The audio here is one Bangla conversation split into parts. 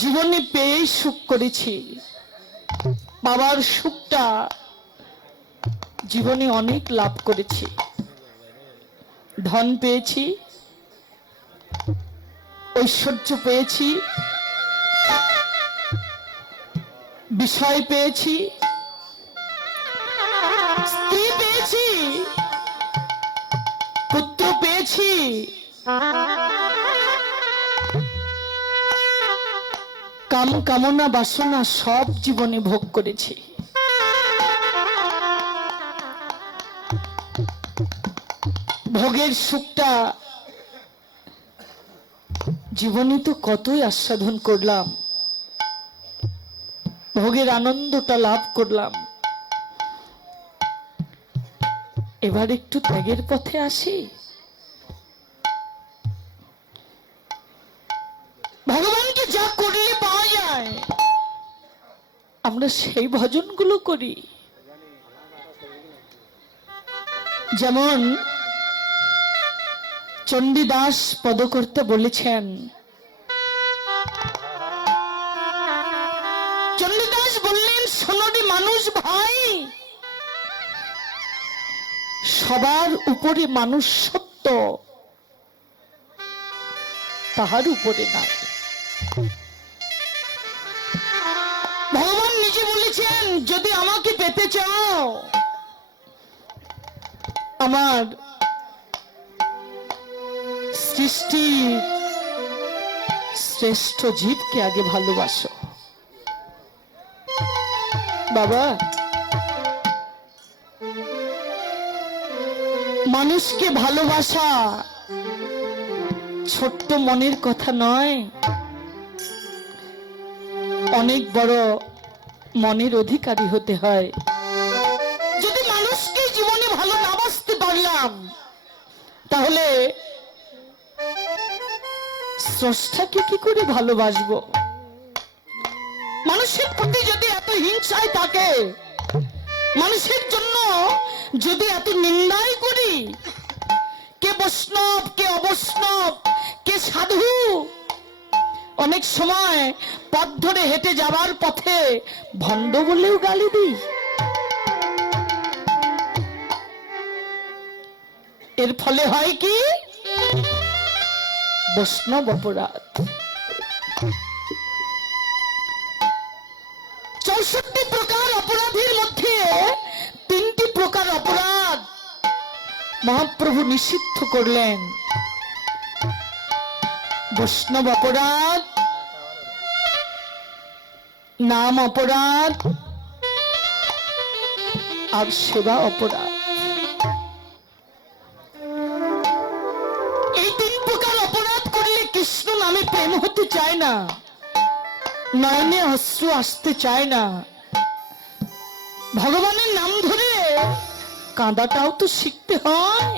জীবনে পেয়ে সুখ করেছি। বাবার সুখটা জীবনে অনেক লাভ করেছি। ধন পেয়েছি, ঐশ্বর্য পেয়েছি, বিষয় পেয়েছি, স্ত্রী পেয়েছি, পুত্র পেয়েছি। কাম কামনা বাসনা সব জীবনে ভোগ করেছি। ভোগের সুখটা জীবনে তো কতই আস্বাদন করলাম। ভোগের আনন্দটা লাভ করলাম। এবার একটু ত্যাগের পথে আসি। আমরা সেই ভজনগুলো করি। যেমন চণ্ডীদাস পদ করতে বলেছেন, চণ্ডীদাস বললেন, সোনরি মানুষ ভাই, সবার উপরে মানুষ সত্য, তাহার উপরে নাই। বলেছেন যদি আমাকে পেতে চাও। আমার সৃষ্টি শ্রেষ্ঠ জীবকে আগে ভালোবাসো। বাবা, মানুষকে ভালোবাসা ছোট্ট মনের কথা নয়, অনেক বড় মনের অধিকারী হতে হয়। যদি মানুষকে জীবনে ভালো না বাসতে পারলাম, তাহলে স্রষ্টাকে কি করে ভালোবাসবো? মানুষের প্রতি যদি এত হিংসায় থাকে, মানুষের জন্য যদি এত নিন্দাই করি, কে বৈষ্ণব, কে অবৈষ্ণব, কে সাধু অনেক সময় পথ ধরে হেঁটে যাবার পথে ভণ্ড বলেও গালি দিই। এর ফলে হয় কি? বৈষ্ণব অপরাধ। চৌষট্টি প্রকার অপরাধের মধ্যে তিনটি প্রকার অপরাধ মহাপ্রভু নিষিদ্ধ করলেন। বৈষ্ণব অপরাধ, নাম অপরাধ, আর সেবা অপরাধ। এই তিন প্রকার অপরাধ করলে কৃষ্ণ নামে প্রেম হতে চায় না নয়নে অশ্রু আসতে চায় না। ভগবানের নাম ধরে কাঁদাটাও তো শিখতে হয়।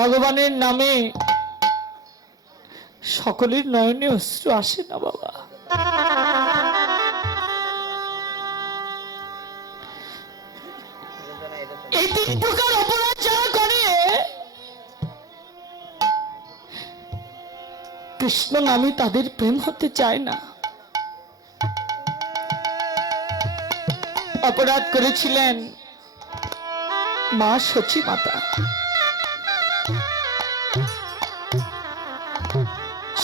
ভগবানের নামে সকলের নয়নে অশ্রু আসে না বাবা। এই তিন প্রকার অপরাধ যারা করে, কৃষ্ণ নামে তাদের প্রেম হতে চায় না। অপরাধ করেছিলেন মা সচী মাতা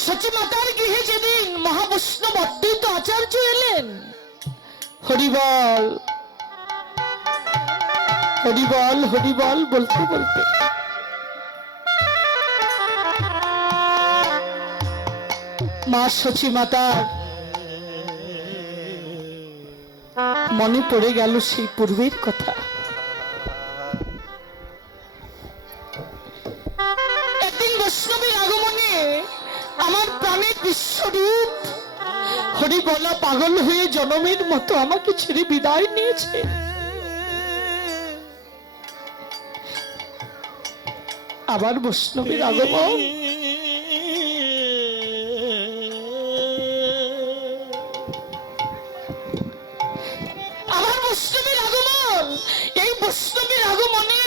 সচী মাতার গৃহে যেদিন মহাবৈষ্ণব অদ্বৈত আচার্য এলেন, হরিবল হরিবল হরিবল বলতে বলতে। মা সচী মাতার মনে পড়ে গেল সেই পূর্বের কথা। হরি বলা পাগল হয়ে জনমের মতো আমাকে ছেড়ে বিদায় নিয়েছে। আবার বৈষ্ণবের আগমন। আমার বৈষ্ণবের আগমন। এই বৈষ্ণবের আগমনে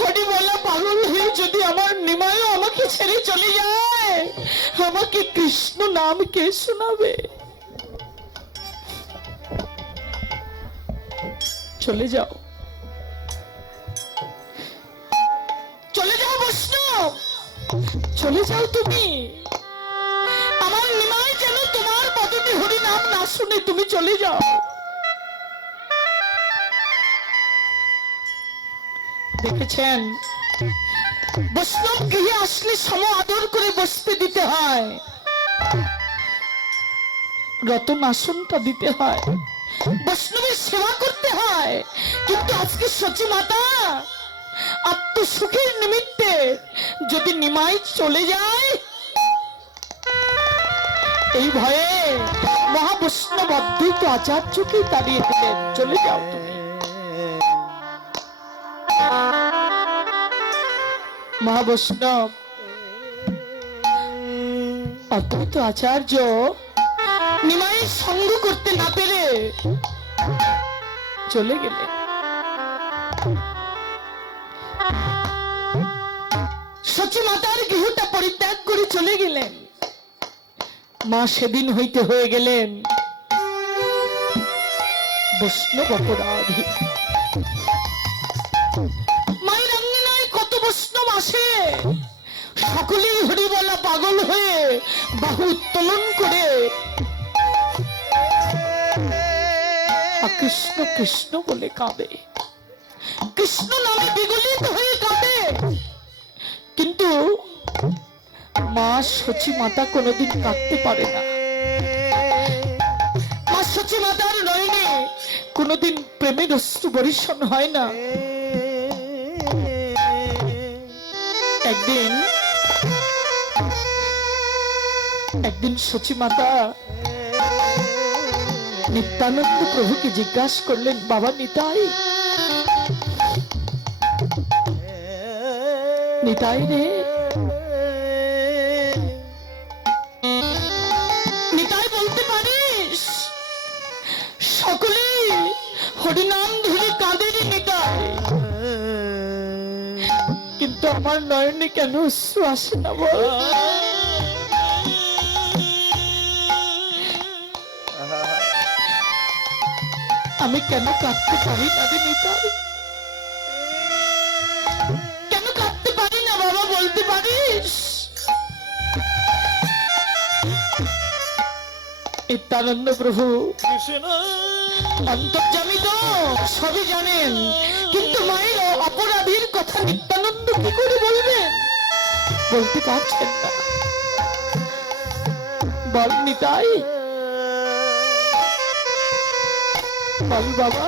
হরি বলা পাগল হয়ে যদি আমার নিমায়ও আমাকে ছেড়ে চলে যায়, আমাকে কৃষ্ণ নাম কে শোনাবে। চলে যাও। চলে যাও বৈষ্ণব। চলে যাও তুমি। আমার নিমাই যেন তোমার পদতে হরি নাম না শুনে তুমি চলে যাও। দেখেছেন? বৈষ্ণব গৃহে আসলে সম আদর করে বসতে দিতে হয়। রতন আসনটা দিতে হয়। বৈষ্ণবের সেবা করতে হয়। কিন্তু আজকে সচি মাতা, আত্মসুখের নিমিত্তে যদি নিমাই চলে যায়, এই ভয়ে মহাবৈষ্ণব অদ্বৈত আচার্যকেই তাড়িয়ে দিলেন। চলে যাও তুমি। মহাবৈষ্ণব, অদ্বৈত আচার্য নিমাইয়ের সঙ্গ করতে না পেরে চলে গেলেন সচি মাতার গৃহটা পরিত্যাগ করে চলে গেলেন। মা সেদিন হইতে হয়ে গেলেন বৈষ্ণব অপরাধী। মায়ের আঙ্গিনায় কত বৈষ্ণব আসে, সকলেই হরিবলা পাগল হয়ে বাহু উত্তোলন করে কৃষ্ণ কৃষ্ণ বলে কাঁদে। কৃষ্ণ নামে বিগলিত হয়ে কাঁদে। কিন্তু মা সচি মাতা কোনোদিন কাঁদতে পারে না। মা সচি মাতার নয়নে কোনোদিন প্রেমের অশ্রু বরিশন হয় না। একদিন একদিন সচি মাতা নিত্যানন্দ প্রভুকে জিজ্ঞাসা করলেন, বাবা নিতাই? নিতাই রে। নিতাই বলতে পারিস? সকলে হরিনাম ধরে কাঁদেরই নিতাই। কিন্তু আমার নয়নে কেন অশ্রু আসে না বল? আমি কেন কাঁদতে পারি না নিতাই? কেন কাঁদতে পারি না বাবা, বলতে পারিস? নিত্যানন্দ প্রভু অন্তর্জামী তো সবই জানেন। কিন্তু মায়ের অপরাধীর কথা নিত্যানন্দ কি করে বলবেন? বলতে পারছেন না। বল নিতাই। বাবা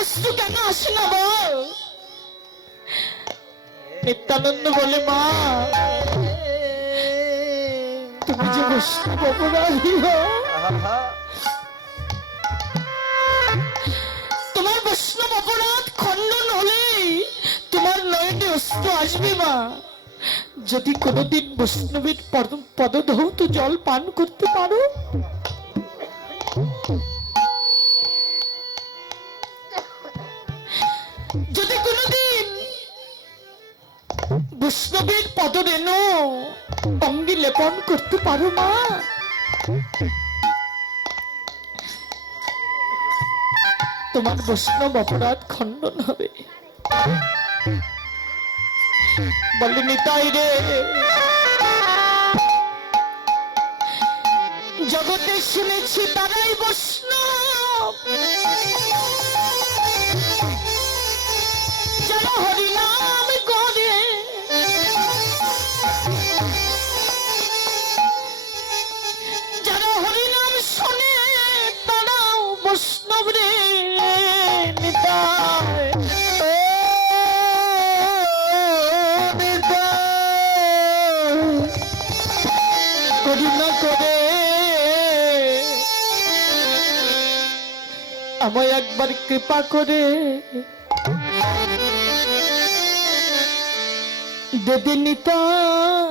অশ্রু কেন আসে নিত্যানন্দ বলে, মা, তুমি যে বৈষ্ণব অপরাধী তোমার বৈষ্ণব অপরাধ খণ্ডন হলেই তোমার নয়নে অস্ত্র আসবে, মা। যদি কোনোদিন বৈষ্ণবের পদ- পদধৌত জল পান করতে পারো? যদি কোনোদিন বৈষ্ণবের পদরেণু অঙ্গে লেপন করতে পারো মা তোমার বৈষ্ণব অপরাধ খণ্ডন হবে। বলে নিতাই রে। শুনেছি তারাই বৈষ্ণব। যারা হরিনাম আমায় একবার কৃপা করে। দেদে নিতাই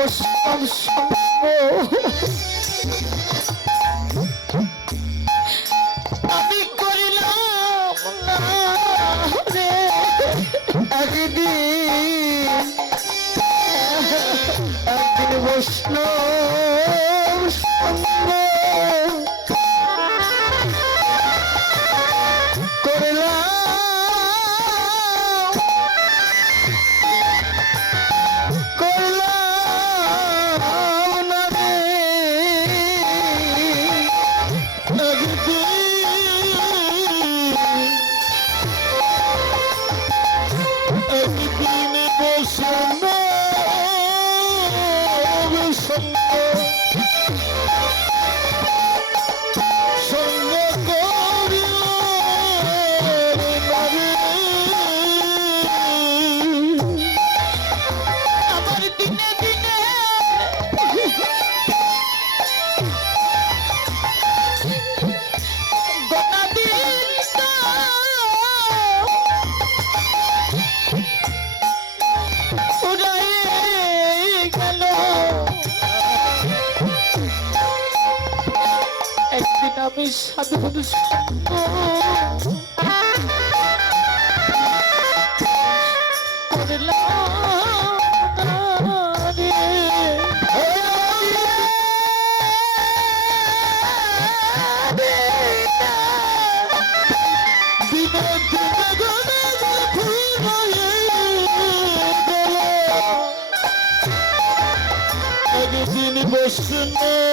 বৈষ্ণব সঙ্গ আমি শুধু Listen up.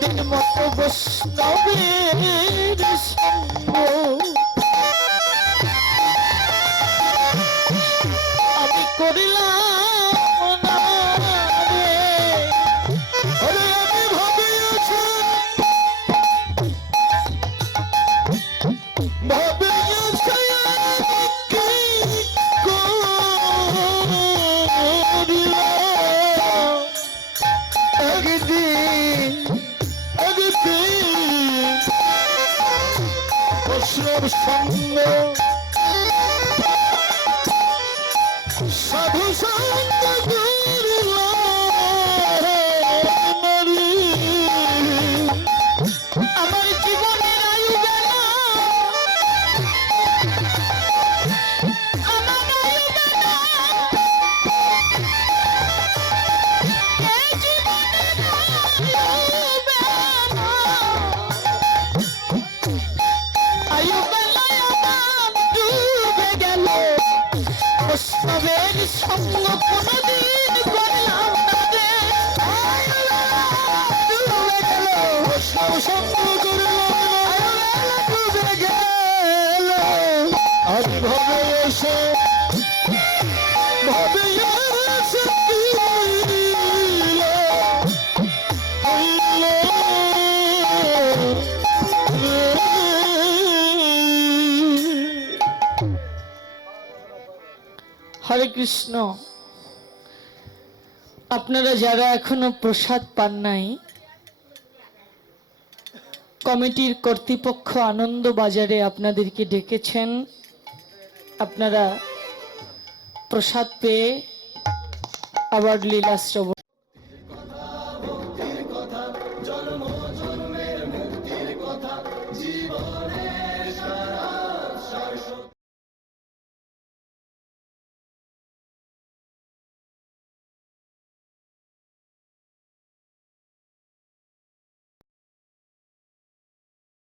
তোমাদের মতো বৈষ্ণবের হরে কৃষ্ণ। আপনারা যারা এখনও প্রসাদ পান নাই, কমিটির কর্তৃপক্ষ আনন্দ বাজারে আপনাদেরকে ডেকেছেন। আপনারা প্রসাদ পেয়ে আবার লীলাশ্রব